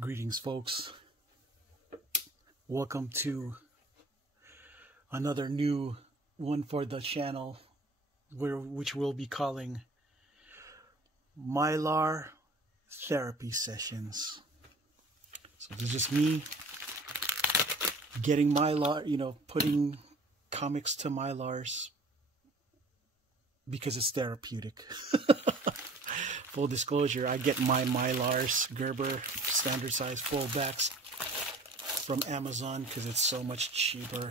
Greetings, folks. Welcome to another new one for the channel, which we'll be calling Mylar therapy sessions. So this is just me getting Mylar, putting comics to Mylars because it's therapeutic. Full disclosure, I get my Mylars Gerber standard size fullbacks from Amazon because it's so much cheaper,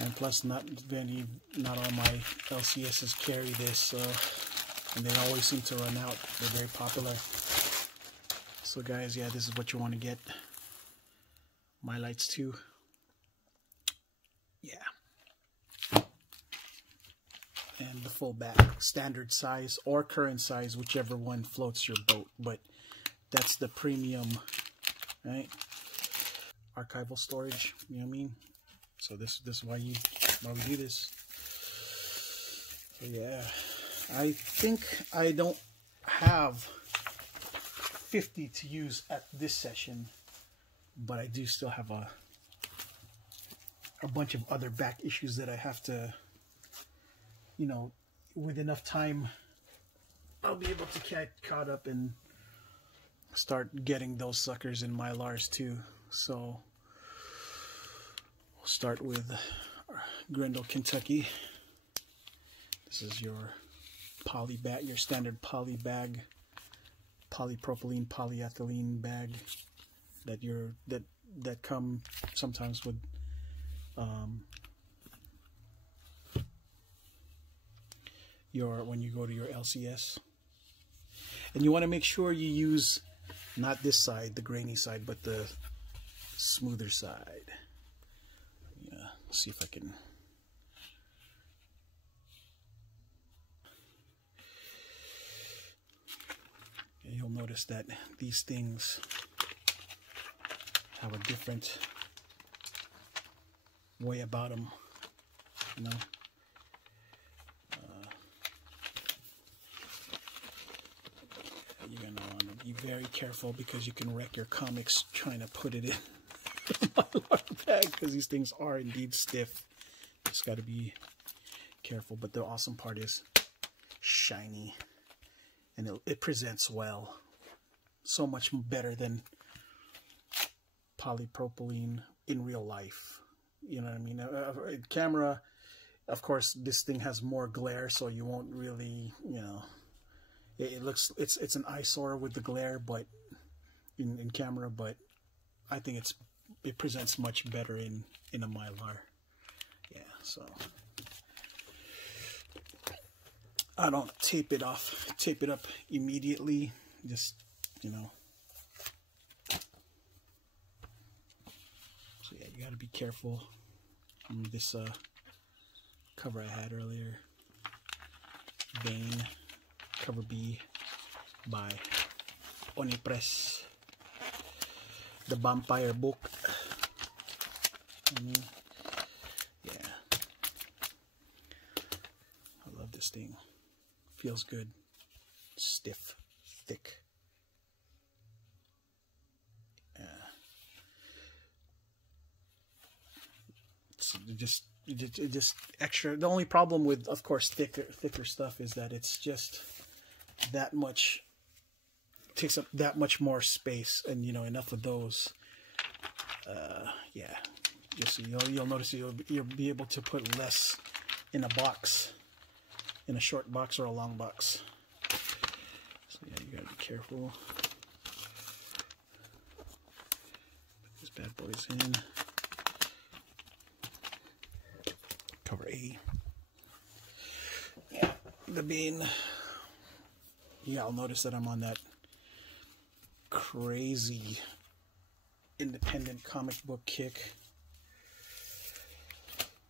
and plus not all my LCSs carry this, and they always seem to run out. They're very popular. So guys, yeah, this is what you want to get. My lights too. Yeah. And the fullback, standard size or current size, whichever one floats your boat. But that's the premium, right? Archival storage, you know what I mean? So this is why we do this. So yeah, I think I don't have 50 to use at this session, but I do still have a bunch of other back issues that I have to, with enough time, I'll be able to get caught up and start getting those suckers in Mylars too. So we'll start with Grendel, Kentucky. This is your poly bag, your standard poly bag, polypropylene, polyethylene bag that come sometimes with when you go to your LCS, and you want to make sure you use not this side, the grainy side, but the smoother side. Yeah, let's see if I can. And you'll notice that these things have a different way about them, You're going to want to be very careful because you can wreck your comics trying to put it in my bag, because these things are indeed stiff. Just got to be careful. But the awesome part is shiny, and it presents well. So much better than polypropylene in real life. You know what I mean? Camera, of course, this thing has more glare, so you won't really, it looks, it's an eyesore with the glare, but in camera, but I think it presents much better in a Mylar. Yeah, so I don't tape it up immediately, just, So yeah, you got to be careful. This cover I had earlier, Vein, cover B by Onipress, the vampire book. Yeah, I love this thing. Feels good, stiff, thick. It just extra. The only problem with, of course, thicker stuff is that it's just that much, takes up that much more space, and enough of those. Yeah, just you'll notice you'll be able to put less in a box, in a short box or a long box. So yeah, you gotta be careful. Put these bad boys in. Cover A. Yeah, the bean. Yeah, I'll notice that I'm on that crazy independent comic book kick.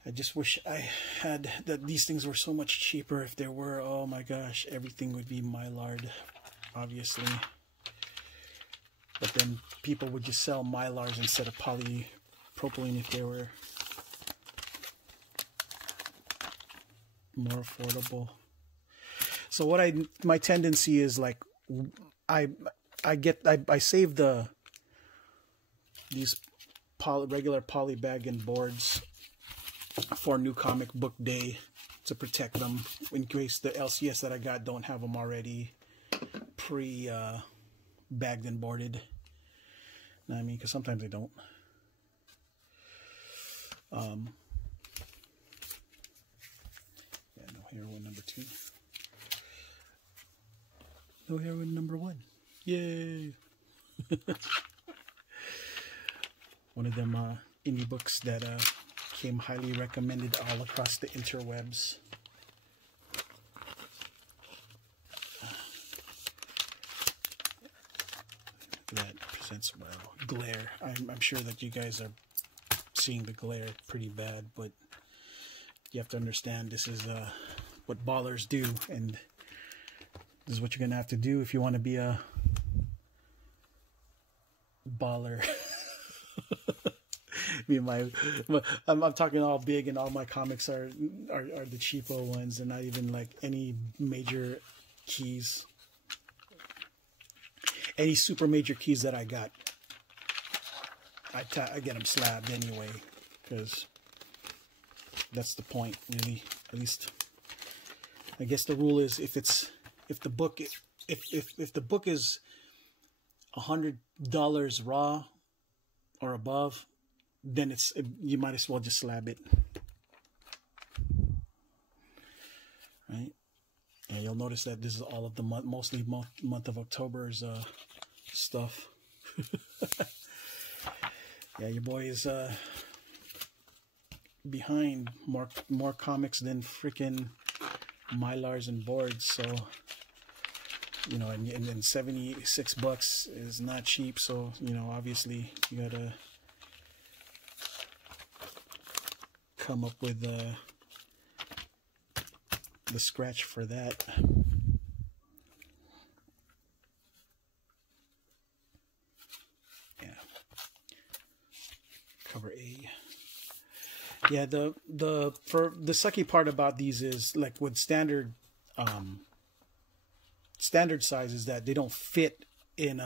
I just wish I had that. These things were so much cheaper. If there were, oh my gosh, everything would be Mylar, obviously. But then people would just sell Mylars instead of polypropylene if they were more affordable. So what my tendency is, like, I save these regular poly bag and boards for New Comic Book Day to protect them in case the LCS that I got don't have them already bagged and boarded. You know what I mean? Because sometimes they don't. Yeah, no heroin number 2. No heroin number 1. Yay! One of them indie books that came highly recommended all across the interwebs. That presents well. Glare. I'm sure that you guys are seeing the glare pretty bad, but you have to understand this is what ballers do, and this is what you're gonna have to do if you want to be a baller. I'm talking all big, and all my comics are the cheapo ones. They're not even like any major keys, any super major keys that I got. I get them slabbed anyway, because that's the point, really. At least, I guess the rule is if the book is $100 raw or above, then you might as well just slab it, right? And you'll notice that this is all of the mostly month of October's stuff. Yeah, your boy is behind more comics than freaking Mylars and boards. So, you know, and then $76 is not cheap. So, you know, obviously you gotta come up with the scratch for that. Yeah. Cover A. Yeah, the sucky part about these is, like with standard sizes, that they don't fit in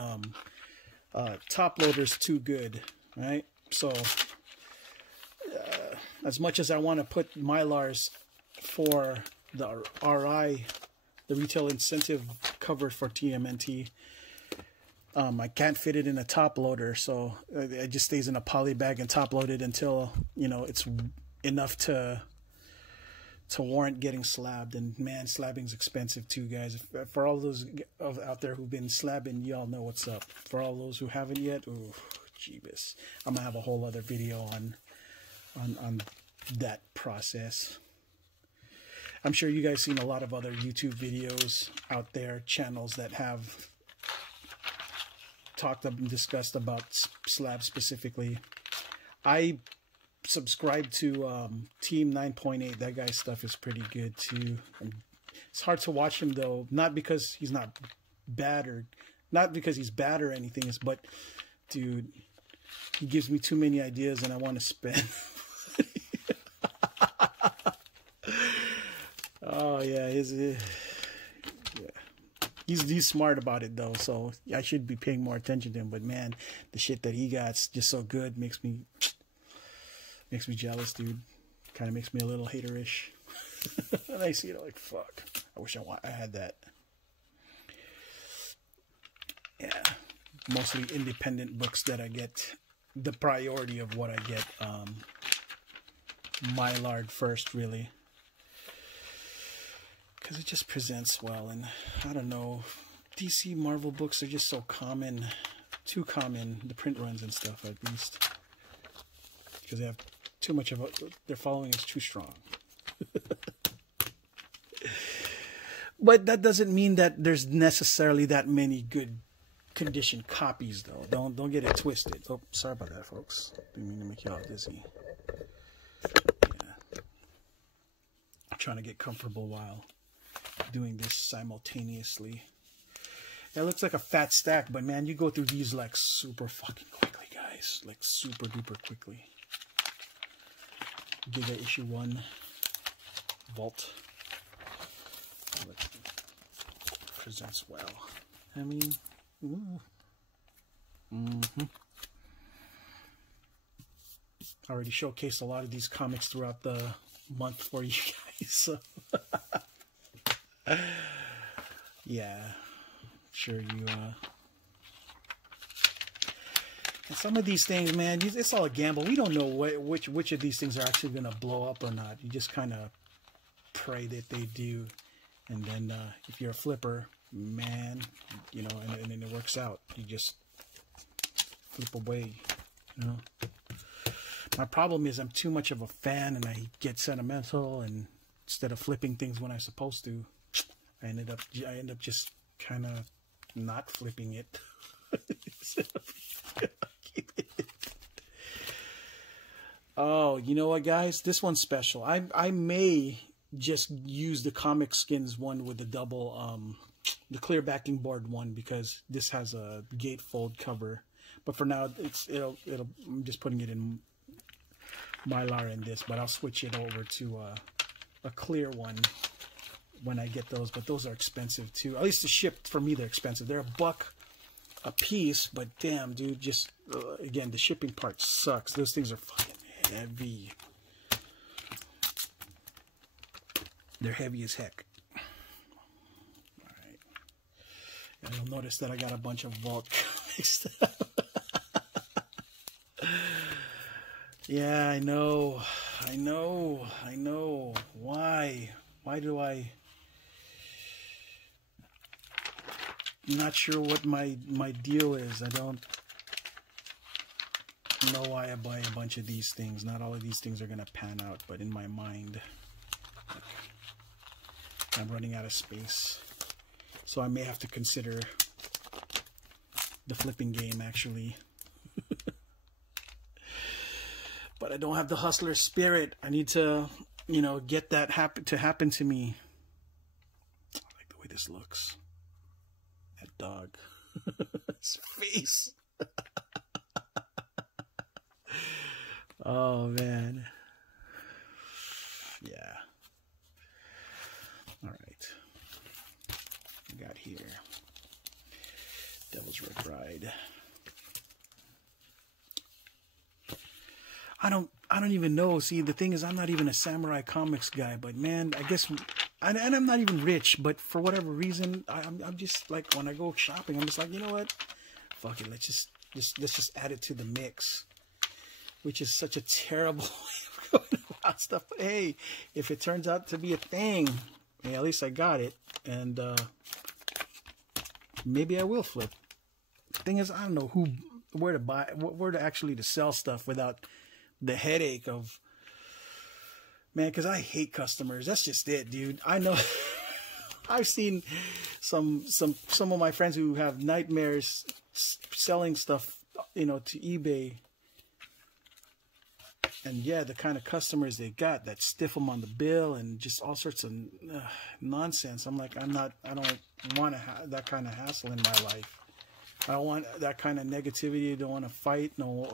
top loaders too good, right? So as much as I want to put Mylars for the RI, the retail incentive cover for TMNT, I can't fit it in a top loader, so it just stays in a poly bag and top loaded until, you know, it's enough to warrant getting slabbed. And man, slabbing's expensive too, guys. For all those out there who've been slabbing, y'all know what's up. For all those who haven't yet, ooh, jeebus. I'm gonna have a whole other video on that process. I'm sure you guys seen a lot of other YouTube videos out there, channels that have talked and discussed about slabs specifically. I subscribe to Team 9.8. That guy's stuff is pretty good too. It's hard to watch him though, not because he's not bad or anything, but dude, he gives me too many ideas and I want to spend. Oh yeah, he's smart about it though, so I should be paying more attention to him. But man, the shit that he got's just so good, makes me jealous, dude. Kind of makes me a little haterish. And I see it like, fuck, I wish I had that. Yeah, mostly independent books that I get the priority of what I get. Mylar first, really, because it just presents well. And I don't know, DC Marvel books are just so common, too common, the print runs and stuff, at least, because they have too much of their following is too strong. But that doesn't mean that there's necessarily that many good condition copies though. Don't get it twisted. Oh, sorry about that, folks. Didn't mean to make y'all dizzy. Yeah. I'm trying to get comfortable while doing this simultaneously. It looks like a fat stack, but man, you go through these like super fucking quickly, guys. Like super duper quickly. Giga issue 1 Vault. Presents well. I mean, Ooh. Mm-hmm. I already showcased a lot of these comics throughout the month for you guys. So yeah, sure you and some of these things, man, it's all a gamble. We don't know which of these things are actually going to blow up or not. You just kind of pray that they do. And then if you're a flipper, man, you know, and then it works out. You just flip away, you know. My problem is I'm too much of a fan and I get sentimental, and instead of flipping things when I'm supposed to, I end up just kind of not flipping it. Oh, you know what, guys? This one's special. I may just use the Comic Skins one with the double, the clear backing board one, because this has a gatefold cover. But for now, I'm just putting it in Mylar in this, but I'll switch it over to a clear one when I get those. But those are expensive too. At least the ship, for me, they're expensive. They're $1 a piece, but damn, dude, just again, the shipping part sucks. Those things are fucking heavy. They're heavy as heck. All right, and you'll notice that I got a bunch of Vault comics. Yeah, I know. Why do I? I'm not sure what my deal is. I don't know why I buy a bunch of these things. Not all of these things are gonna pan out, but in my mind, I'm running out of space. So I may have to consider the flipping game, actually. But I don't have the hustler spirit. I need to, you know, get that happen to me. I like the way this looks. That dog. His face. Oh, man. Yeah. All right. We got here Devil's Red Ride. I don't even know. See, the thing is, I'm not even a Samurai Comics guy, but man, I guess, and I'm not even rich, but for whatever reason, I'm just like, when I go shopping, I'm just like, you know what? Fuck it, let's just add it to the mix, which is such a terrible way of going about stuff. But hey, if it turns out to be a thing, hey, at least I got it, and maybe I will flip. The thing is, I don't know where to buy, where to actually to sell stuff without the headache of, man, because I hate customers. That's just it, dude. I know. I've seen some of my friends who have nightmares selling stuff, you know, to eBay. And yeah, the kind of customers they got that stiff them on the bill and just all sorts of nonsense. I'm like, I don't want that kind of hassle in my life. I don't want that kind of negativity. I don't want to fight. No,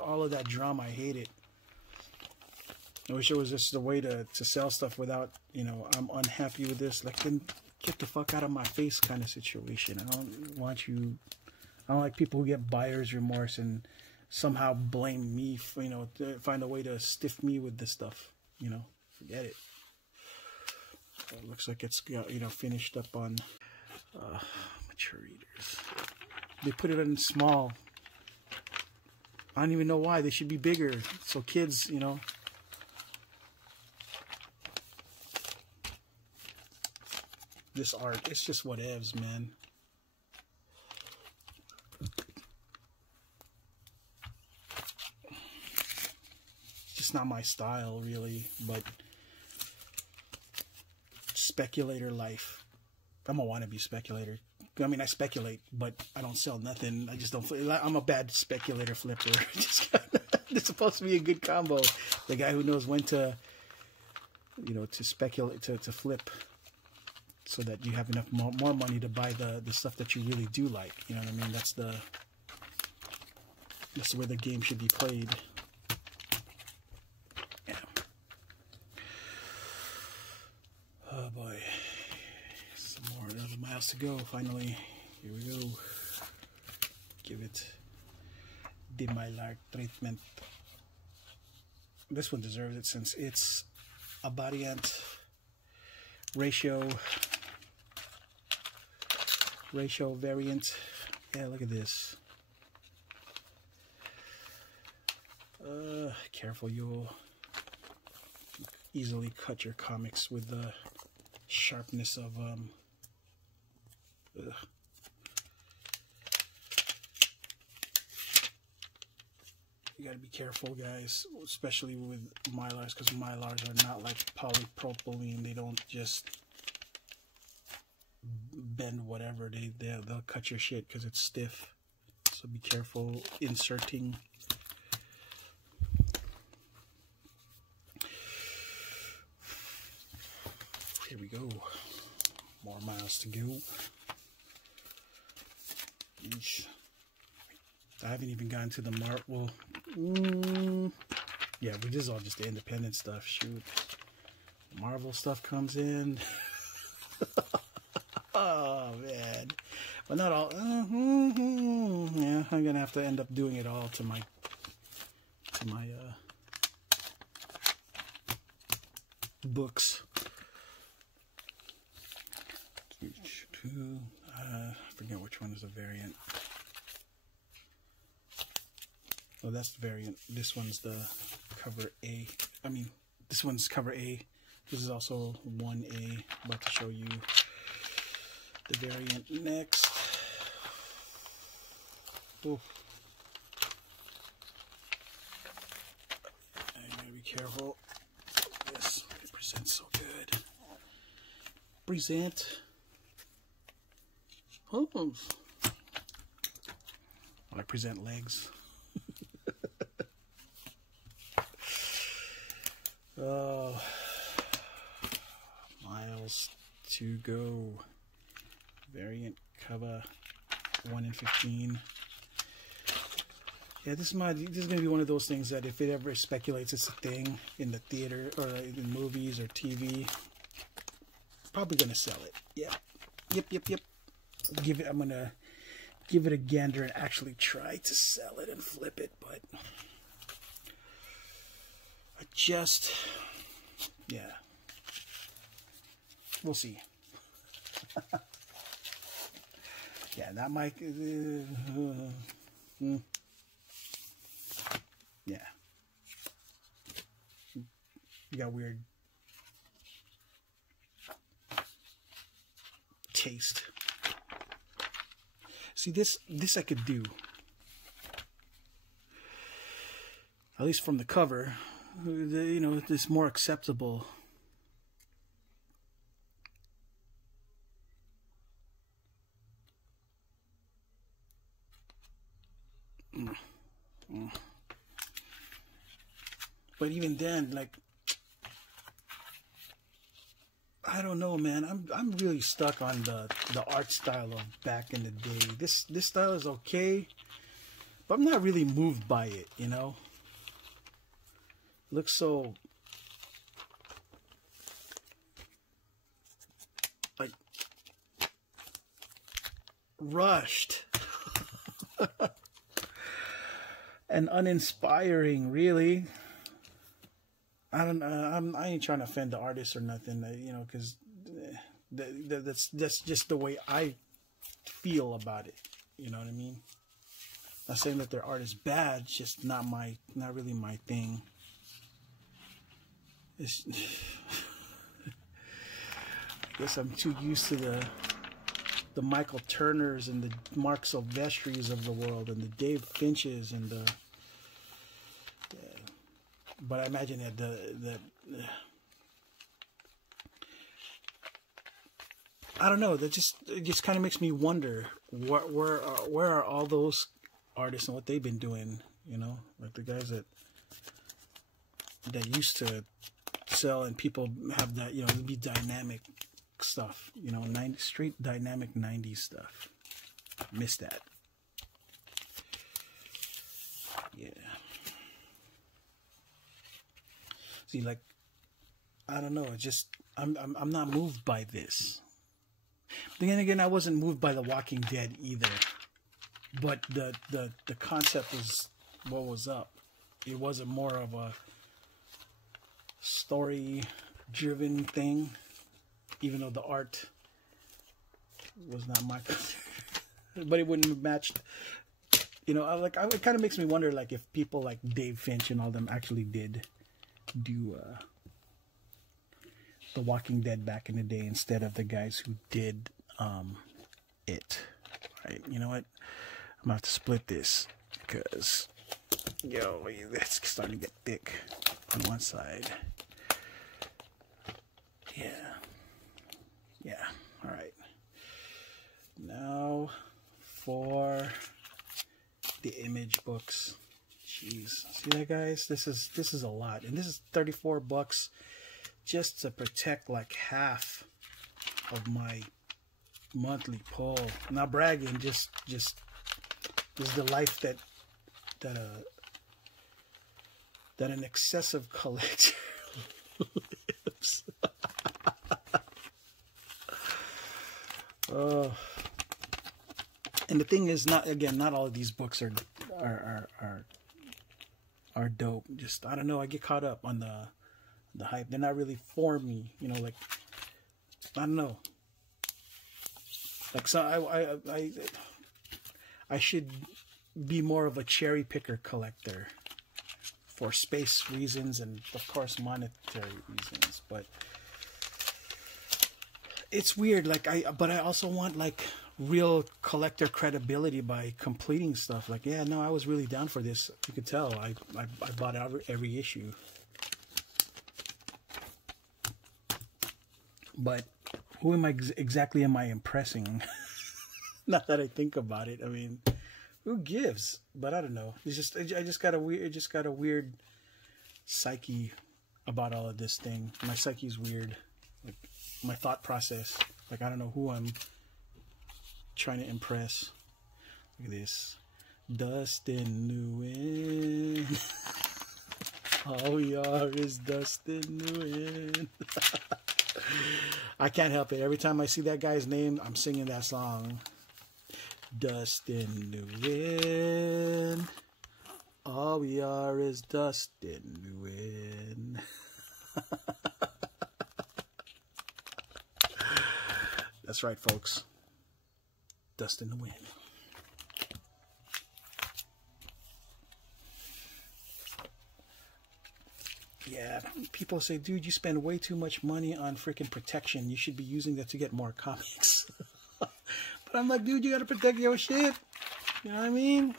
all of that drama. I hate it. I wish it was just a way to sell stuff without, you know, I'm unhappy with this. Like, then get the fuck out of my face kind of situation. I don't want you. I don't like people who get buyer's remorse and somehow blame me for, you know, find a way to stiff me with this stuff. You know, forget it. It looks like it's, you know, finished up on mature readers. They put it in small. I don't even know why. They should be bigger. So kids, you know. This art, it's just whatevs, man. It's just not my style, really. But speculator life. I'm a wannabe speculator. I mean, I speculate, but I don't sell nothing. I just don't. I'm a bad speculator flipper. It's supposed to be a good combo. The guy who knows when to, you know, to speculate, to flip, so that you have enough more money to buy the stuff that you really do like. You know what I mean? That's the way the game should be played. Yeah. Oh boy. More, another miles to go. Finally, here we go. it. The Mylar treatment. This one deserves it since it's a variant ratio variant. Yeah, look at this. Careful, you'll easily cut your comics with the sharpness of ugh. You gotta be careful, guys, especially with Mylars, because Mylars are not like polypropylene. They don't just bend whatever. They'll cut your shit because it's stiff. So be careful inserting. Here we go. More miles to go. Eesh. I haven't even gotten to the Mark. Well, yeah, but this is all just the independent stuff. Shoot, Marvel stuff comes in. Oh man, but not all. Yeah, I'm gonna have to end up doing it all to my books. I forget which one is the variant. Oh, that's the variant. This one's the cover A. I mean, this one's cover A. This is also 1A. About to show you the variant next. Oh. I gotta be careful. This it presents so good. Present. Oh. I present legs. Oh, miles to go. Variant cover 1 in 15. Yeah, this is gonna be one of those things that if it ever speculates it's a thing in the theater or in movies or TV, probably gonna sell it. Yeah. Yep. I'm gonna give it a gander and actually try to sell it and flip it, but yeah, we'll see. Yeah, that might yeah, you got weird taste. See, this I could do, at least from the cover. You know, it's more acceptable. But even then, like, I don't know, man. I'm really stuck on the art style of back in the day. This style is okay, but I'm not really moved by it, you know. Looks so like rushed and uninspiring, really. I ain't trying to offend the artist or nothing, you know, because that's just the way I feel about it. You know what I mean? Not saying that their art is bad, it's just not really my thing. I guess I'm too used to the Michael Turners and the Mark Silvestris of the world and the Dave Finches and the. But I imagine that I don't know. It just kind of makes me wonder where are all those artists and what they've been doing. You know, like the guys that used to sell and people have that, you know, it'd be dynamic stuff, you know, straight dynamic 90s stuff. Miss that. Yeah. See, like, I don't know, it just I'm not moved by this. But then again, I wasn't moved by The Walking Dead either. but the concept was what was up. It wasn't more of a story-driven thing, even though the art was not my but it wouldn't have matched. You know, it kind of makes me wonder, like, if people like Dave Finch and all them actually did do The Walking Dead back in the day instead of the guys who did it. Right? You know what? I'm gonna have to split this because, yo, it's starting to get thick on one side. Yeah. All right. Now for the image books. Jeez, see that, guys? This is a lot, and this is $34 just to protect like half of my monthly pull. I'm not bragging, just this is the life that an excessive collector lives. Oh. And the thing is, not all of these books are dope. Just, I don't know, I get caught up on the hype. They're not really for me, you know, like, I don't know. Like, so I should be more of a cherry picker collector for space reasons and of course monetary reasons, but it's weird. Like, but I also want like real collector credibility by completing stuff. Like, yeah, no, I was really down for this. You could tell I bought every issue. But who exactly am I impressing? Not that I think about it. I mean, who gives? But I don't know. It's just, I just got a weird psyche about all of this thing. My psyche is weird. Like, my thought process. Like, I don't know who I'm trying to impress. Look at this. Dust in the wind. All we are is dust in the wind. I can't help it. Every time I see that guy's name, I'm singing that song. Dust in the wind. All we are is dust in the wind. That's right, folks. Dust in the wind. Yeah, people say, dude, you spend way too much money on freaking protection. You should be using that to get more comics. But I'm like, dude, you gotta protect your shit. You know what I mean?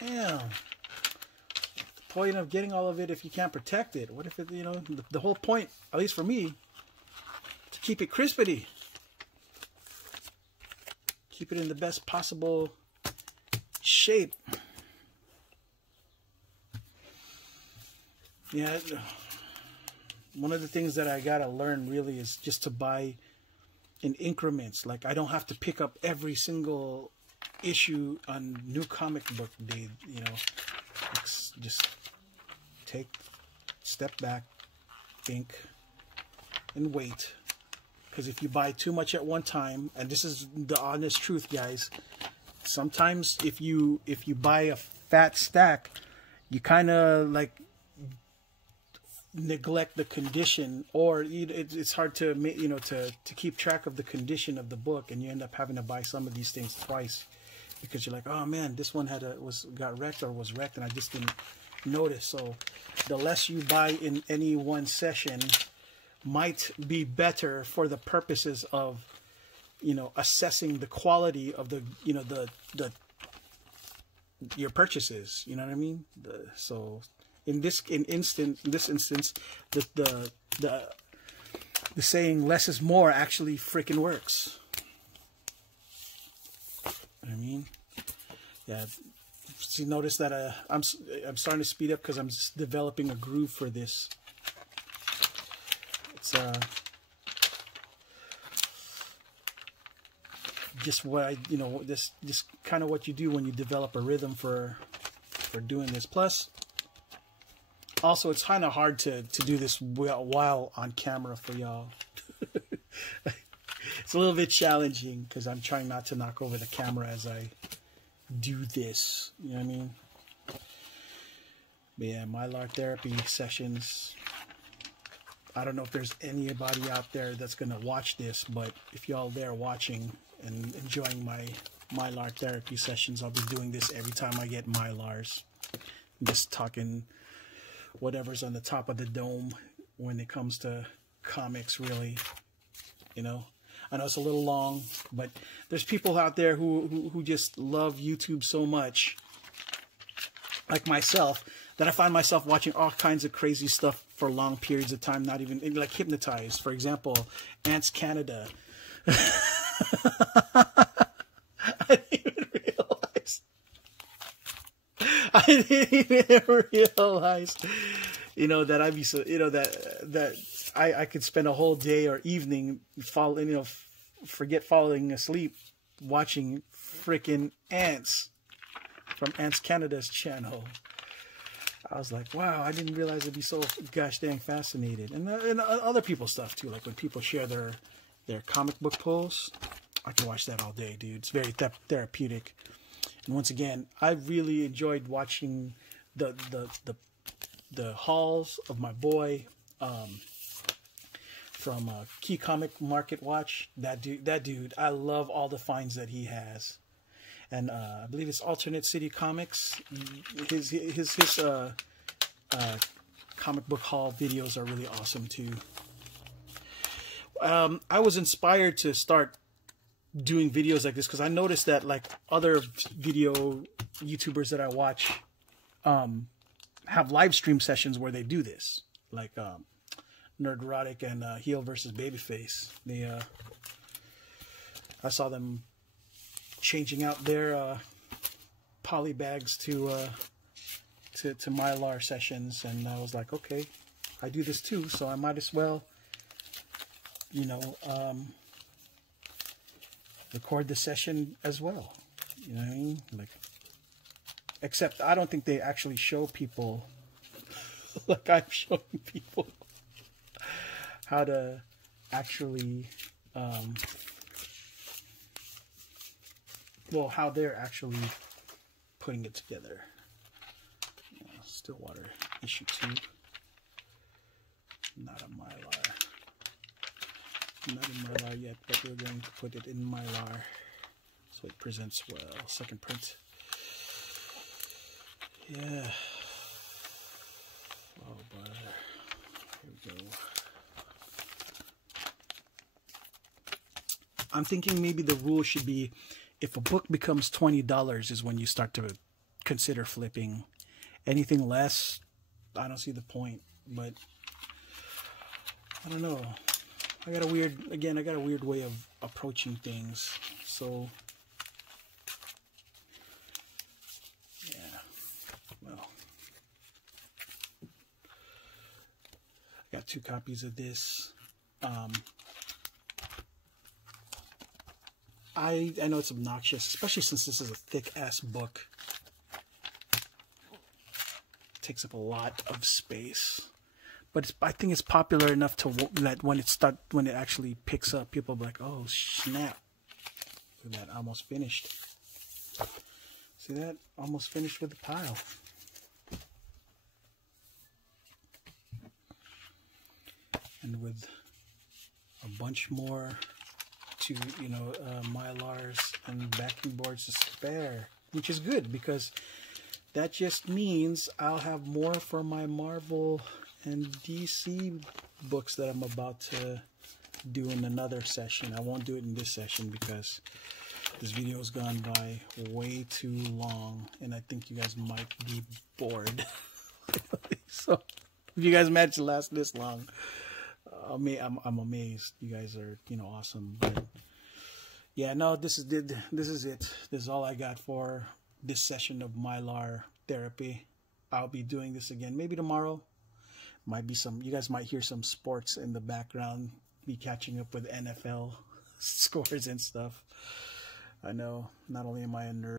Yeah. The point of getting all of it if you can't protect it. What if it, you know, the whole point, at least for me, to keep it crispity. Keep it in the best possible shape. Yeah, one of the things that I gotta learn really is just to buy in increments. Like, I don't have to pick up every single issue on New Comic Book Day, you know. Just step back, think, and wait. Because if you buy too much at one time, and this is the honest truth, guys, sometimes if you buy a fat stack, you kind of like neglect the condition, or it's hard to, you know, to keep track of the condition of the book, and you end up having to buy some of these things twice because you're like, oh man, this one got wrecked or was wrecked and I just didn't notice. So the less you buy in any one session might be better for the purposes of, you know, assessing the quality of the, you know, your purchases. You know what I mean? So in this instance, the saying less is more actually freaking works. You know what I mean? Yeah. See, notice that I'm starting to speed up because I'm just developing a groove for this. It's just what I, you know, this kind of what you do when you develop a rhythm for doing this. Plus, also, it's kind of hard to do this while on camera for y'all. It's a little bit challenging because I'm trying not to knock over the camera as I do this. You know what I mean? But yeah, Mylar therapy sessions. I don't know if there's anybody out there that's gonna watch this, but if y'all there watching and enjoying my Mylar therapy sessions, I'll be doing this every time I get Mylars. I'm just talking whatever's on the top of the dome when it comes to comics, really. You know, I know it's a little long, but there's people out there who just love YouTube so much, like myself, that I find myself watching all kinds of crazy stuff for long periods of time, not even like hypnotized. For example, Ants Canada. I didn't even realize, you know, that I'd be so, you know, that I could spend a whole day or evening forget falling asleep watching freaking ants from Ants Canada's channel. I was like, wow, I didn't realize I'd be so gosh dang fascinated. And other people's stuff too, like when people share their comic book posts, I can watch that all day, dude. It's very therapeutic. And once again, I really enjoyed watching the hauls of my boy from Key Comic Market Watch. That dude, I love all the finds that he has. And I believe it's Alternate City Comics. His comic book haul videos are really awesome too. I was inspired to start doing videos like this because I noticed that like other video YouTubers that I watch have live stream sessions where they do this, like Nerdrotic and Heel versus Babyface. I saw them changing out their poly bags to Mylar sessions, and I was like, okay, I do this too, so I might as well, you know, record the session as well. You know what I mean? Like, except I don't think they actually show people like I'm showing people how to actually well, how they're actually putting it together. Stillwater issue 2. Not a Mylar. Not in Mylar yet, but we're going to put it in Mylar so it presents well. Second print. Yeah. Oh, but here we go. I'm thinking maybe the rule should be if a book becomes $20 is when you start to consider flipping. Anything less, I don't see the point. But I don't know. I got a weird way of approaching things. So yeah. Well, I got 2 copies of this. I know it's obnoxious, especially since this is a thick-ass book. It takes up a lot of space. But I think it's popular enough to that when it actually picks up, people be like, oh, snap. Look at that, almost finished. See that? Almost finished with the pile. And with a bunch more to, you know, Mylars and backing boards to spare, which is good because that just means I'll have more for my Marvel and DC books that I'm about to do in another session. I won't do it in this session because this video has gone by way too long and I think you guys might be bored. So if you guys managed to last this long, I'm amazed. You guys are, you know, awesome. But yeah, no, this is it. This is all I got for this session of Mylar therapy. I'll be doing this again maybe tomorrow. Might be some, you guys might hear some sports in the background, me catching up with NFL scores and stuff. I know, not only am I a nerd.